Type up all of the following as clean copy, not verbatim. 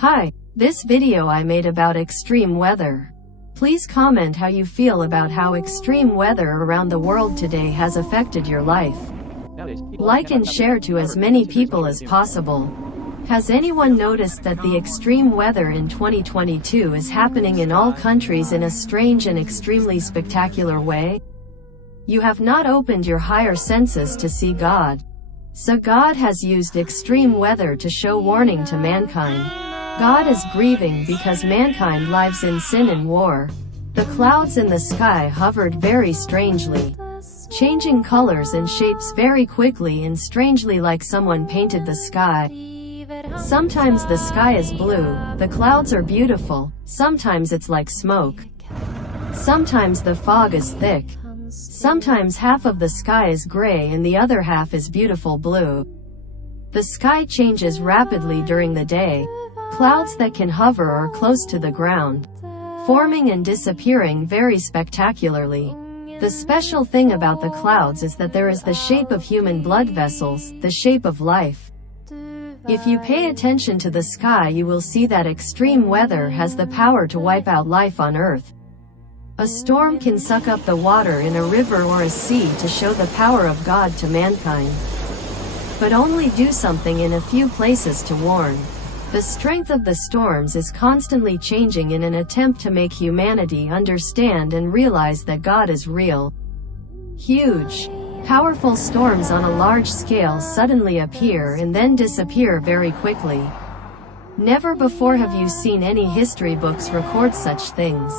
Hi, this video I made about extreme weather. Please comment how you feel about how extreme weather around the world today has affected your life. Like and share to as many people as possible. Has anyone noticed that the extreme weather in 2022 is happening in all countries in a strange and extremely spectacular way? You have not opened your higher senses to see God. So God has used extreme weather to show warning to mankind. God is grieving because mankind lives in sin and war. The clouds in the sky hovered very strangely, changing colors and shapes very quickly and strangely, like someone painted the sky. Sometimes the sky is blue, the clouds are beautiful, sometimes it's like smoke. Sometimes the fog is thick. Sometimes half of the sky is gray and the other half is beautiful blue. The sky changes rapidly during the day. Clouds that can hover or close to the ground, forming and disappearing very spectacularly. The special thing about the clouds is that there is the shape of human blood vessels, the shape of life. If you pay attention to the sky, you will see that extreme weather has the power to wipe out life on Earth. A storm can suck up the water in a river or a sea to show the power of God to mankind, but only do something in a few places to warn. The strength of the storms is constantly changing in an attempt to make humanity understand and realize that God is real. Huge, powerful storms on a large scale suddenly appear and then disappear very quickly. Never before have you seen any history books record such things.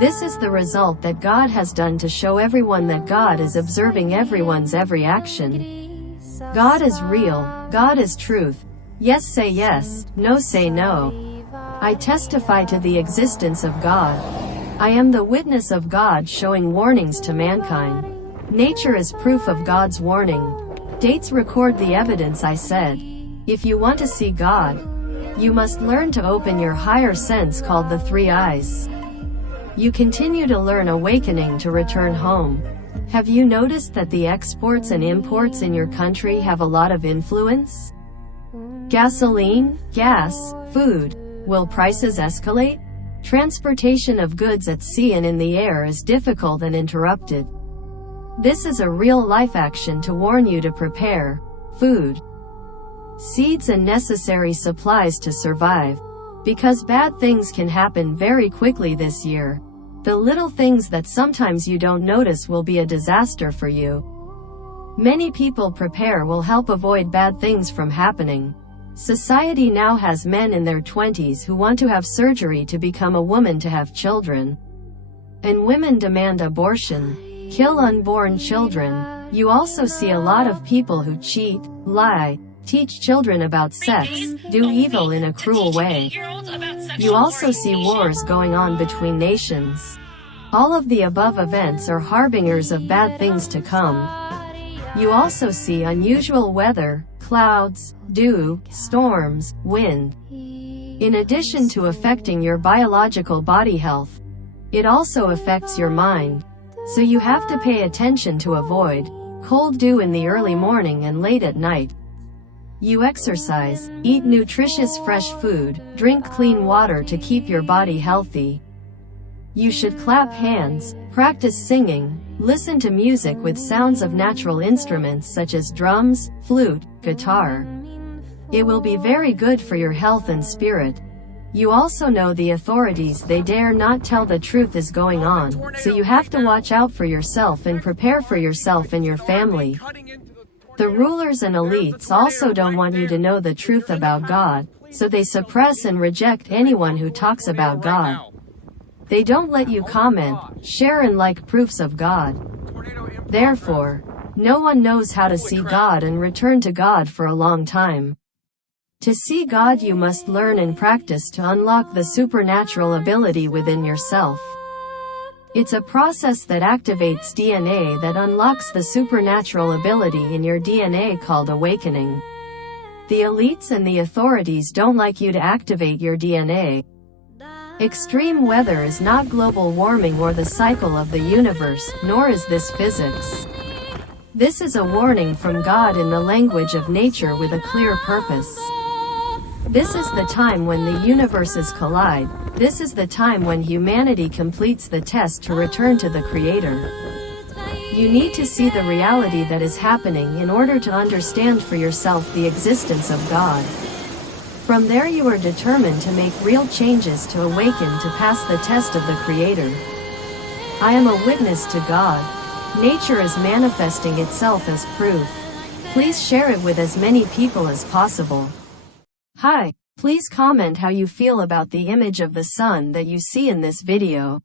This is the result that God has done to show everyone that God is observing everyone's every action. God is real, God is truth. Yes say yes, no say no. I testify to the existence of God. I am the witness of God showing warnings to mankind. Nature is proof of God's warning. Dates record the evidence I said. If you want to see God, you must learn to open your higher sense called the three eyes. You continue to learn awakening to return home. Have you noticed that the exports and imports in your country have a lot of influence? Gasoline, gas, food. Will prices escalate? Transportation of goods at sea and in the air is difficult and interrupted. This is a real-life action to warn you to prepare food, seeds and necessary supplies to survive. Because bad things can happen very quickly this year. The little things that sometimes you don't notice will be a disaster for you. Many people prepare will help avoid bad things from happening. Society now has men in their 20s who want to have surgery to become a woman to have children. And women demand abortion, kill unborn children. You also see a lot of people who cheat, lie, teach children about sex, do evil in a cruel way. You also see wars going on between nations. All of the above events are harbingers of bad things to come. You also see unusual weather, clouds, dew, storms, wind. In addition to affecting your biological body health, it also affects your mind. So you have to pay attention to avoid cold dew in the early morning and late at night. You exercise, eat nutritious fresh food, drink clean water to keep your body healthy. You should clap hands, practice singing, listen to music with sounds of natural instruments such as drums, flute, guitar. It will be very good for your health and spirit. You also know the authorities, they dare not tell the truth is going on, so you have to watch out for yourself and prepare for yourself and your family. The rulers and elites also don't want you to know the truth about God, so they suppress and reject anyone who talks about God. They don't let you comment, share and like proofs of God. Therefore, no one knows how to see God and return to God for a long time. To see God, you must learn and practice to unlock the supernatural ability within yourself. It's a process that activates DNA that unlocks the supernatural ability in your DNA called awakening. The elites and the authorities don't like you to activate your DNA. Extreme weather is not global warming or the cycle of the universe, nor is this physics. This is a warning from God in the language of nature with a clear purpose. This is the time when the universes collide. This is the time when humanity completes the test to return to the Creator. You need to see the reality that is happening in order to understand for yourself the existence of God. From there you are determined to make real changes to awaken to pass the test of the Creator. I am a witness to God. Nature is manifesting itself as proof. Please share it with as many people as possible. Hi, please comment how you feel about the image of the sun that you see in this video.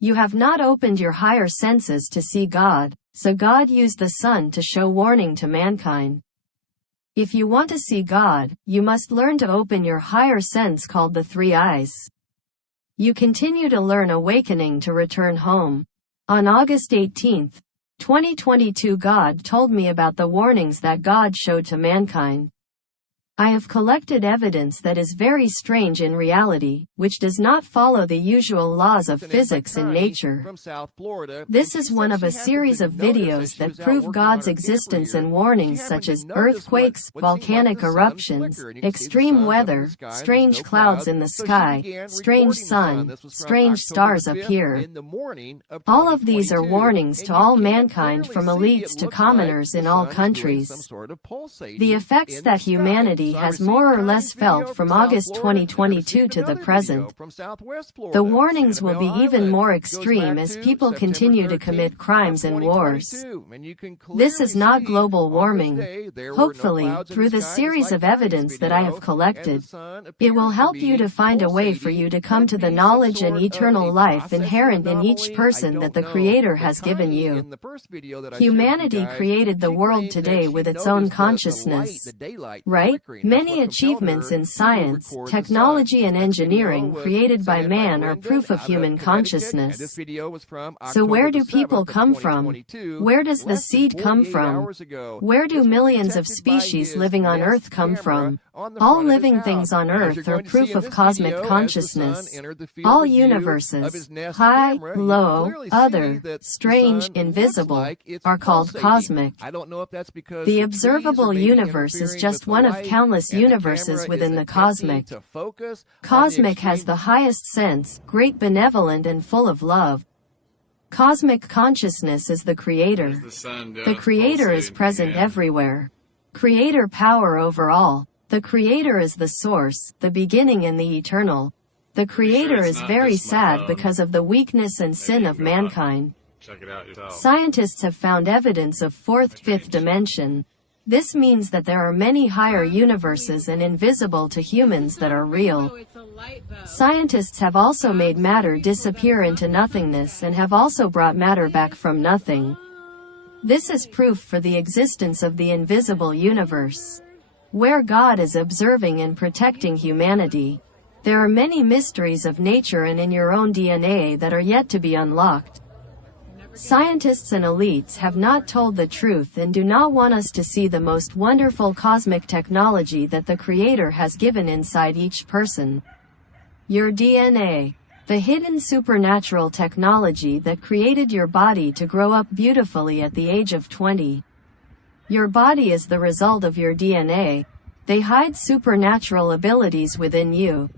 You have not opened your higher senses to see God, so God used the sun to show warning to mankind. If you want to see God, you must learn to open your higher sense called the three eyes. You continue to learn awakening to return home. On August 18, 2022, God told me about the warnings that God showed to mankind. I have collected evidence that is very strange in reality, which does not follow the usual laws of physics in nature. This is one of a series of videos that prove God's existence and warnings such as earthquakes, volcanic eruptions, extreme weather, strange clouds in the sky, strange sun, strange stars appear. All of these are warnings to all mankind from elites to commoners in all countries. The effects that humanity has more or less felt from August 2022 to the present. The warnings will be even more extreme as people continue to commit crimes and wars. This is not global warming. Hopefully, through the series of evidence that I have collected, it will help you to find a way for you to come to the knowledge and eternal life inherent in each person that the Creator has given you. Humanity created the world today with its own consciousness, right? Many achievements in science, technology and engineering created by man are proof of human consciousness. So where do people come from? Where does the seed come from? Where do millions of species living on Earth come from? All living things on Earth are proof of cosmic consciousness. All universes, high, low, other, strange, invisible, are called cosmic. The observable universe is just one of countless universes within the cosmic. Cosmic has the highest sense, great benevolent and full of love. Cosmic consciousness is the Creator. The Creator is present everywhere. Creator power over all. The Creator is the source, the beginning and the eternal. The Creator is very sad because of the weakness and sin of mankind. Scientists have found evidence of fourth, fifth dimension. This means that there are many higher universes and invisible to humans that are real. Scientists have also made matter disappear into nothingness and have also brought matter back from nothing. This is proof for the existence of the invisible universe, where God is observing and protecting humanity. There are many mysteries of nature and in your own DNA that are yet to be unlocked. Scientists and elites have not told the truth and do not want us to see the most wonderful cosmic technology that the Creator has given inside each person. Your DNA. The hidden supernatural technology that created your body to grow up beautifully at the age of 20. Your body is the result of your DNA. They hide supernatural abilities within you.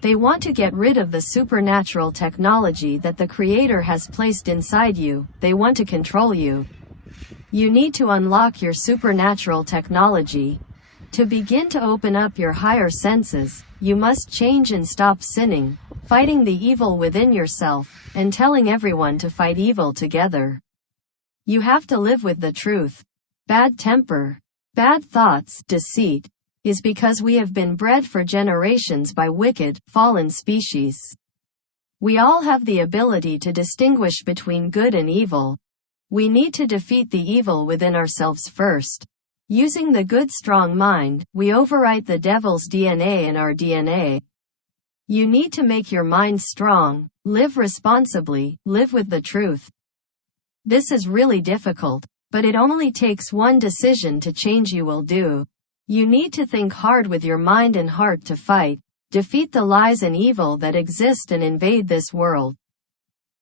They want to get rid of the supernatural technology that the Creator has placed inside you. They want to control you. You need to unlock your supernatural technology. To begin to open up your higher senses, you must change and stop sinning, fighting the evil within yourself, and telling everyone to fight evil together. You have to live with the truth. Bad temper, bad thoughts, deceit, is because we have been bred for generations by wicked, fallen species. We all have the ability to distinguish between good and evil. We need to defeat the evil within ourselves first. Using the good strong mind, we overwrite the devil's DNA in our DNA. You need to make your mind strong, live responsibly, live with the truth. This is really difficult, but it only takes one decision to change. You will do. You need to think hard with your mind and heart to fight, defeat the lies and evil that exist and invade this world.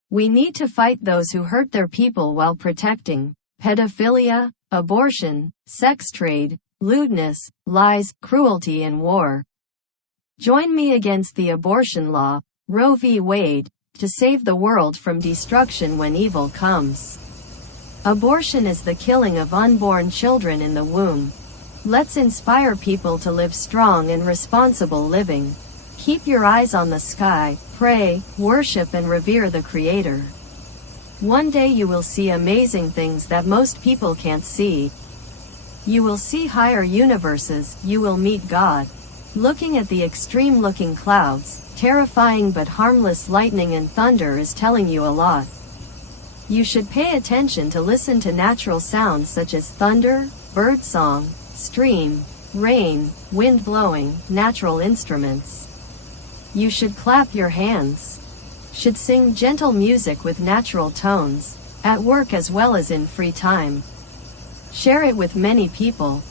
We need to fight those who hurt their people while protecting pedophilia, abortion, sex trade, lewdness, lies, cruelty and war. Join me against the abortion law, Roe v. Wade, to save the world from destruction when evil comes. Abortion is the killing of unborn children in the womb. Let's inspire people to live strong and responsible living. Keep your eyes on the sky, pray, worship and revere the Creator. One day you will see amazing things that most people can't see. You will see higher universes, you will meet God. Looking at the extreme-looking clouds, terrifying but harmless lightning and thunder is telling you a lot. You should pay attention to listen to natural sounds such as thunder, birdsong, stream, rain, wind blowing, natural instruments. You should clap your hands. Should sing gentle music with natural tones, at work as well as in free time. Share it with many people,